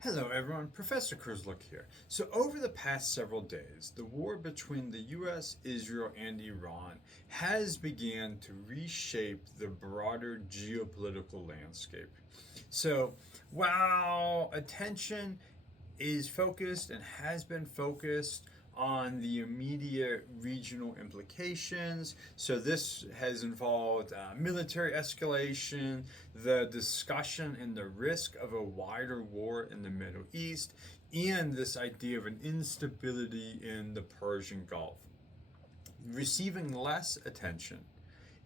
Hello everyone, Professor Kurzlook here. So over the past several days, the war between the US, Israel, and Iran has began to reshape the broader geopolitical landscape. So while attention is focused and has been focused on the immediate regional implications. So, this has involved military escalation, the discussion and the risk of a wider war in the Middle East, and this idea of an instability in the Persian Gulf. Receiving less attention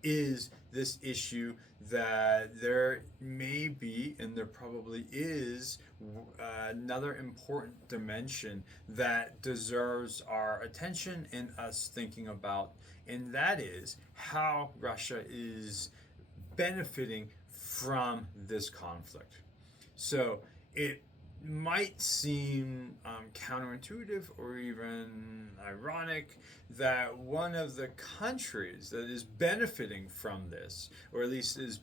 is this issue that there may be, and there probably is, another important dimension that deserves our attention and us thinking about, and that is how Russia is benefiting from this conflict. So it might seem counterintuitive or even ironic that one of the countries that is benefiting from this, or at least is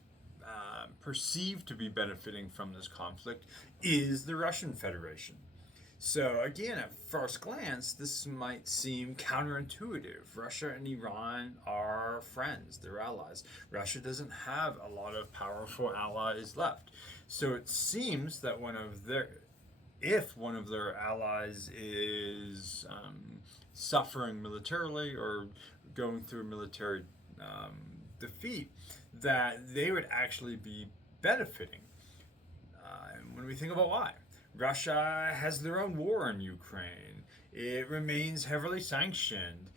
perceived to be benefiting from this conflict, is the Russian Federation. So, again, at first glance, this might seem counterintuitive. Russia and Iran are friends, they're allies. Russia doesn't have a lot of powerful allies left. So, it seems that if one of their allies is suffering militarily or going through military defeat, that they would actually be benefiting. And when we think about why, Russia has their own war in Ukraine. It remains heavily sanctioned.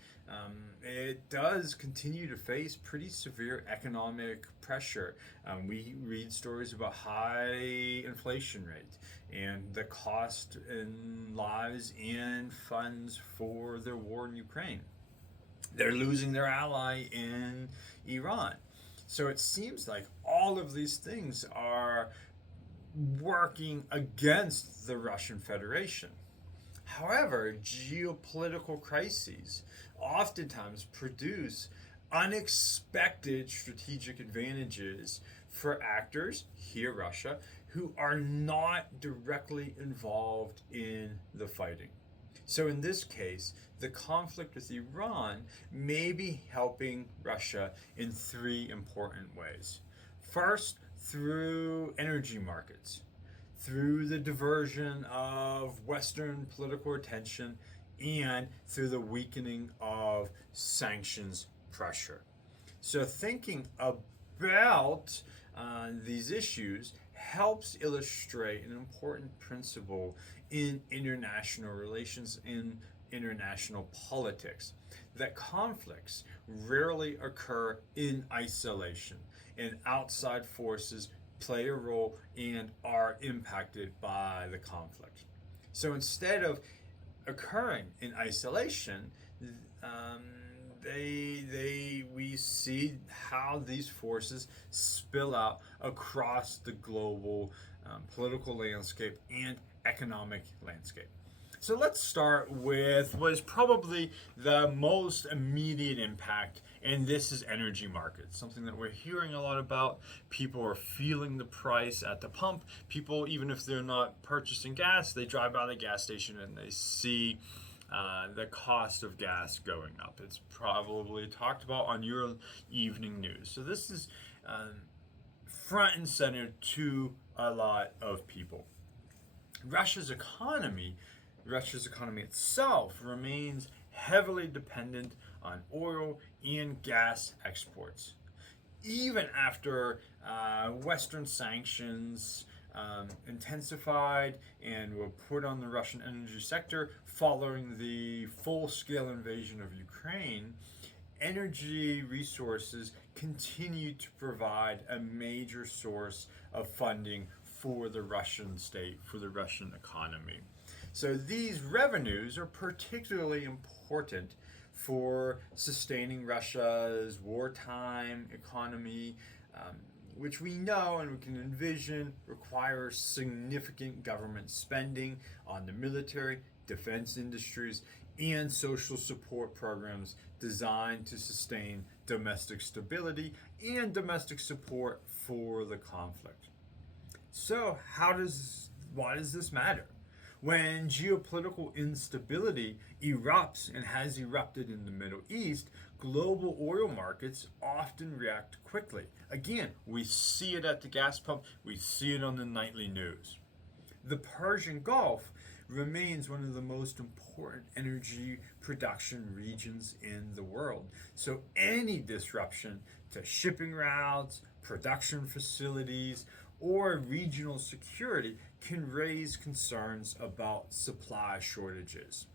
It does continue to face pretty severe economic pressure. We read stories about high inflation rate and the cost in lives and funds for their war in Ukraine. They're losing their ally in Iran. So it seems like all of these things are working against the Russian Federation. However, geopolitical crises oftentimes produce unexpected strategic advantages for actors, here Russia, who are not directly involved in the fighting. So in this case, the conflict with Iran may be helping Russia in three important ways. First, through energy markets, through the diversion of Western political attention, and through the weakening of sanctions pressure. So, thinking about these issues helps illustrate an important principle in international relations, in international politics, that conflicts rarely occur in isolation, and outside forces play a role and are impacted by the conflict. So instead of occurring in isolation, we see how these forces spill out across the global political landscape and economic landscape. So let's start with what is probably the most immediate impact, and this is energy markets, something that we're hearing a lot about. People are feeling the price at the pump. People, even if they're not purchasing gas, they drive by the gas station and they see the cost of gas going up. It's probably talked about on your evening news. So this is front and center to a lot of people. Russia's economy itself remains heavily dependent on oil and gas exports. Even after Western sanctions intensified and were put on the Russian energy sector following the full-scale invasion of Ukraine, energy resources continue to provide a major source of funding for the Russian state, for the Russian economy. So these revenues are particularly important for sustaining Russia's wartime economy, which we know and we can envision requires significant government spending on the military, defense industries, and social support programs designed to sustain domestic stability and domestic support for the conflict. So, how does why does this matter? When geopolitical instability erupts and has erupted in the Middle East, global oil markets often react quickly. Again, we see it at the gas pump, we see it on the nightly news. The Persian Gulf remains one of the most important energy production regions in the world. So any disruption to shipping routes, production facilities, or regional security can raise concerns about supply shortages.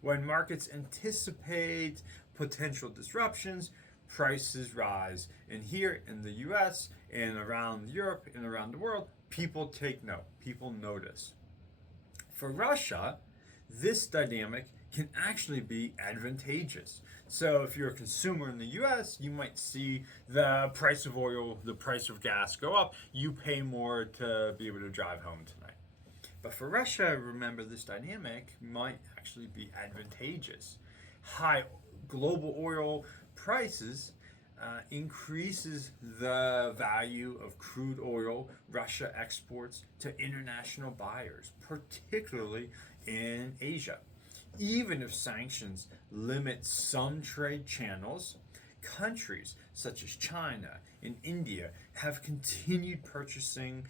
When markets anticipate potential disruptions, prices rise. And here in the US and around Europe and around the world, people take note, people notice. For Russia, this dynamic can actually be advantageous. So if you're a consumer in the US, you might see the price of oil, the price of gas go up. You pay more to be able to drive home tonight. But for Russia, remember this dynamic might actually be advantageous. High global oil prices increases the value of crude oil Russia exports to international buyers, particularly in Asia. Even if sanctions limit some trade channels, countries such as China and India have continued purchasing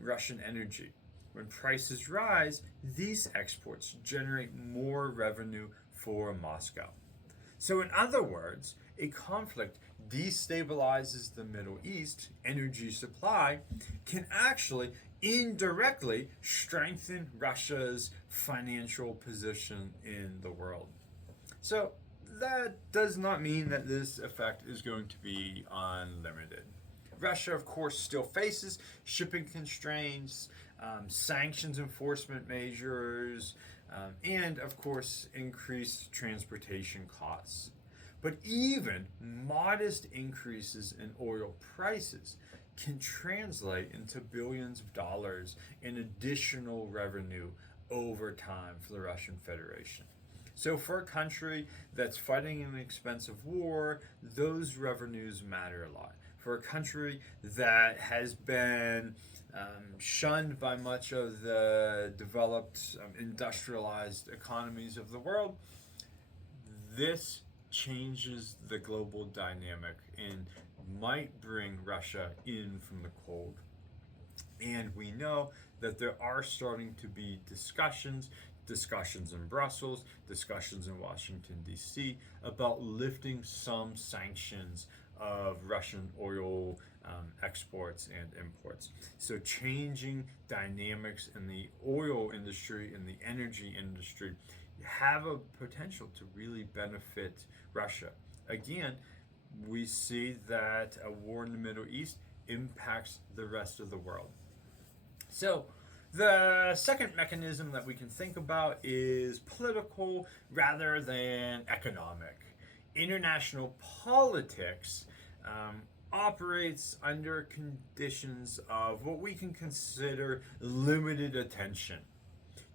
Russian energy. When prices rise, these exports generate more revenue for Moscow. So, in other words, a conflict destabilizes the Middle East energy supply can actually indirectly strengthen Russia's financial position in the world. So that does not mean that this effect is going to be unlimited. Russia, of course, still faces shipping constraints, sanctions enforcement measures, and, of course, increased transportation costs. But even modest increases in oil prices can translate into billions of dollars in additional revenue over time for the Russian Federation. So for a country that's fighting an expensive war, those revenues matter a lot. For a country that has been shunned by much of the developed, industrialized economies of the world, this changes the global dynamic and might bring Russia in from the cold. And we know that there are starting to be discussions in Brussels, discussions in Washington, D.C., about lifting some sanctions of Russian oil exports and imports. So changing dynamics in the oil industry and the energy industry have a potential to really benefit Russia. Again, we see that a war in the Middle East impacts the rest of the world. So the second mechanism that we can think about is political rather than economic. International politics operates under conditions of what we can consider limited attention.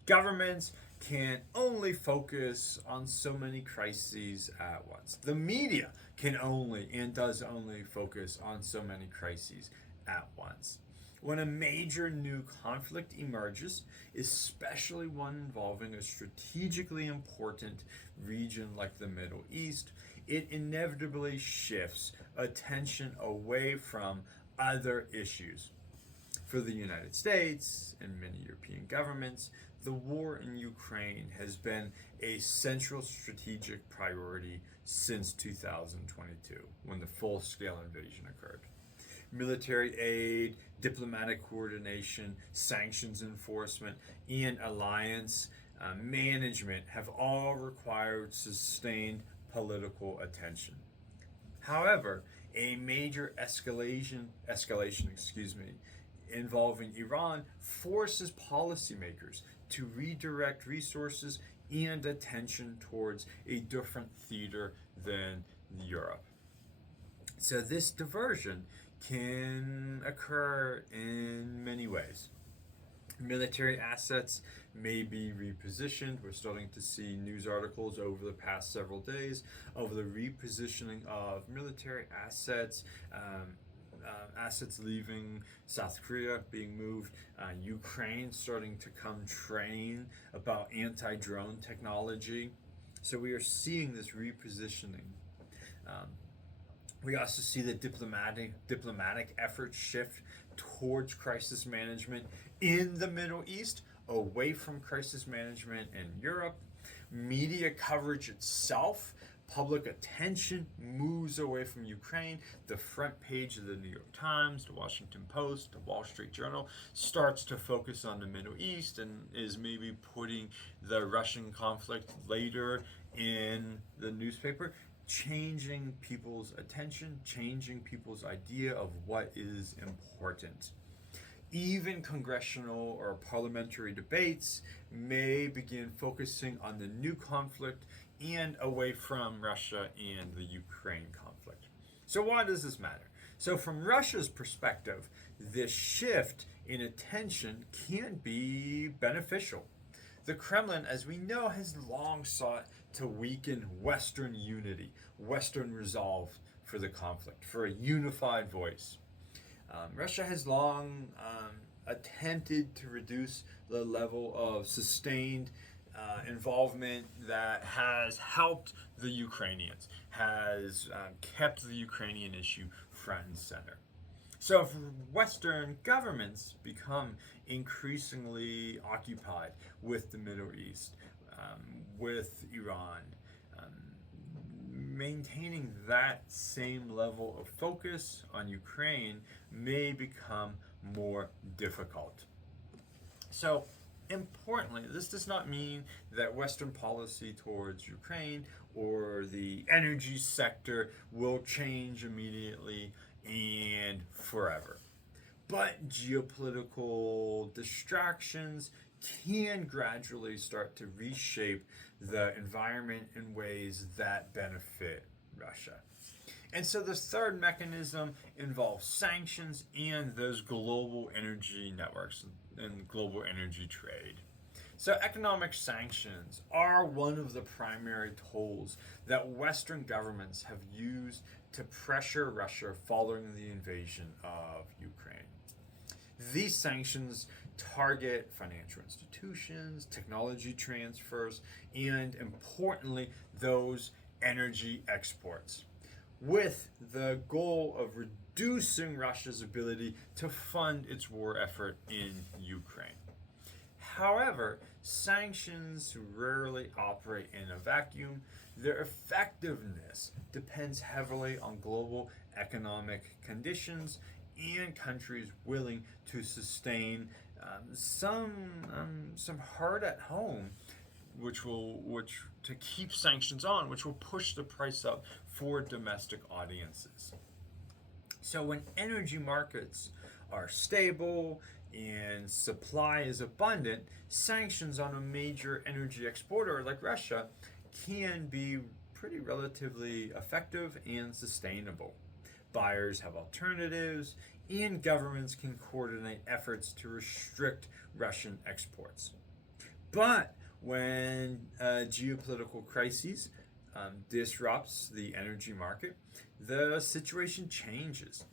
Governments can only focus on so many crises at once. The media can only and does only focus on so many crises at once. When a major new conflict emerges, especially one involving a strategically important region like the Middle East, it inevitably shifts attention away from other issues. For the United States and many European governments, the war in Ukraine has been a central strategic priority since 2022, when the full-scale invasion occurred. Military aid, diplomatic coordination, sanctions enforcement, and alliance management have all required sustained political attention. However, a major escalation, involving Iran forces policymakers to redirect resources and attention towards a different theater than Europe. So this diversion can occur in many ways. Military assets may be repositioned. We're starting to see news articles over the past several days of the repositioning of military assets assets leaving South Korea, being moved, Ukraine starting to come train about anti-drone technology. So we are seeing this repositioning. Um, we also see the diplomatic efforts shift towards crisis management in the Middle East, away from crisis management in Europe. Media coverage itself, public attention moves away from Ukraine. The front page of the New York Times, the Washington Post, the Wall Street Journal starts to focus on the Middle East and is maybe putting the Russian conflict later in the newspaper, changing people's attention, changing people's idea of what is important. Even congressional or parliamentary debates may begin focusing on the new conflict and away from Russia and the Ukraine conflict. So why does this matter? So from Russia's perspective, this shift in attention can be beneficial. The Kremlin, as we know, has long sought to weaken Western unity, Western resolve for the conflict, for a unified voice. Russia has long attempted to reduce the level of sustained involvement that has helped the Ukrainians, has kept the Ukrainian issue front and center. So if Western governments become increasingly occupied with the Middle East, with Iran, maintaining that same level of focus on Ukraine may become more difficult. So, importantly, this does not mean that Western policy towards Ukraine or the energy sector will change immediately and forever. But geopolitical distractions can gradually start to reshape the environment in ways that benefit Russia. And so this third mechanism involves sanctions and those global energy networks and global energy trade. So economic sanctions are one of the primary tools that Western governments have used to pressure Russia following the invasion of Ukraine. These sanctions target financial institutions, technology transfers, and importantly, those energy exports, with the goal of reducing Russia's ability to fund its war effort in Ukraine. However, sanctions rarely operate in a vacuum. Their effectiveness depends heavily on global economic conditions and countries willing to sustain some hard at home, which to keep sanctions on, which will push the price up for domestic audiences. So when energy markets are stable and supply is abundant, sanctions on a major energy exporter like Russia can be pretty relatively effective and sustainable. Buyers have alternatives, and governments can coordinate efforts to restrict Russian exports. But when geopolitical crises disrupts the energy market, the situation changes.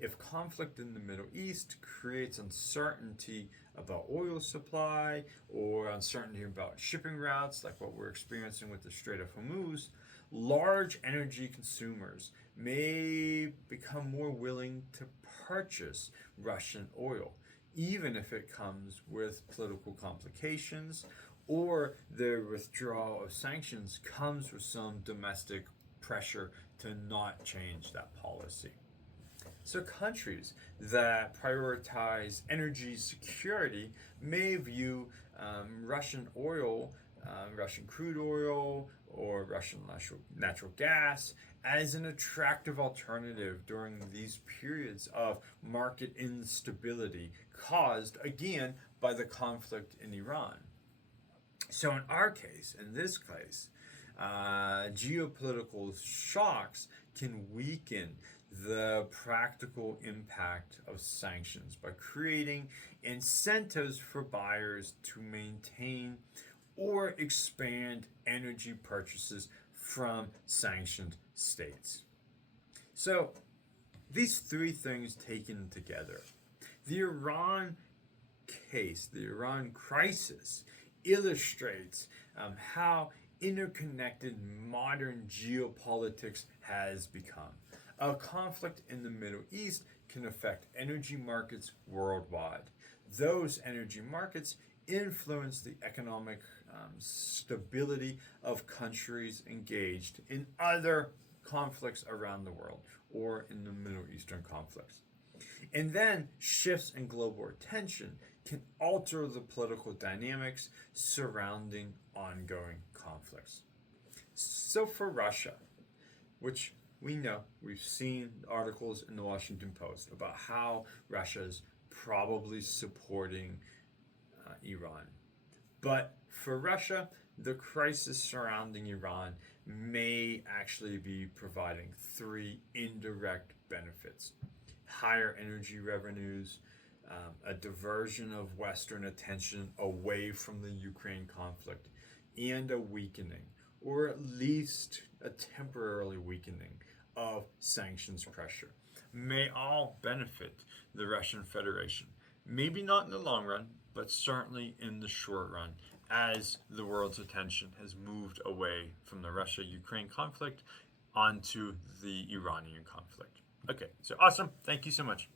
If conflict in the Middle East creates uncertainty about oil supply or uncertainty about shipping routes, like what we're experiencing with the Strait of Hormuz, large energy consumers may become more willing to purchase Russian oil, even if it comes with political complications or the withdrawal of sanctions comes with some domestic pressure to not change that policy. So countries that prioritize energy security may view Russian oil, Russian crude oil, or Russian natural gas as an attractive alternative during these periods of market instability caused, again, by the conflict in Iran. So in our case, in this case, geopolitical shocks can weaken the practical impact of sanctions by creating incentives for buyers to maintain or expand energy purchases from sanctioned states. So, These three things taken together, the Iran case, the Iran crisis, illustrates how interconnected modern geopolitics has become. A conflict in the Middle East can affect energy markets worldwide. Those energy markets influence the economic stability of countries engaged in other conflicts around the world or in the Middle Eastern conflicts. And then shifts in global attention can alter the political dynamics surrounding ongoing conflicts. So for Russia, which we know, we've seen articles in the Washington Post about how Russia's probably supporting Iran. But for Russia, the crisis surrounding Iran may actually be providing three indirect benefits: higher energy revenues, a diversion of Western attention away from the Ukraine conflict, and a weakening, or at least a temporarily weakening, of sanctions pressure. May all benefit the Russian Federation. Maybe not in the long run, but certainly in the short run, as the world's attention has moved away from the Russia-Ukraine conflict onto the Iranian conflict. Okay, so awesome. Thank you so much.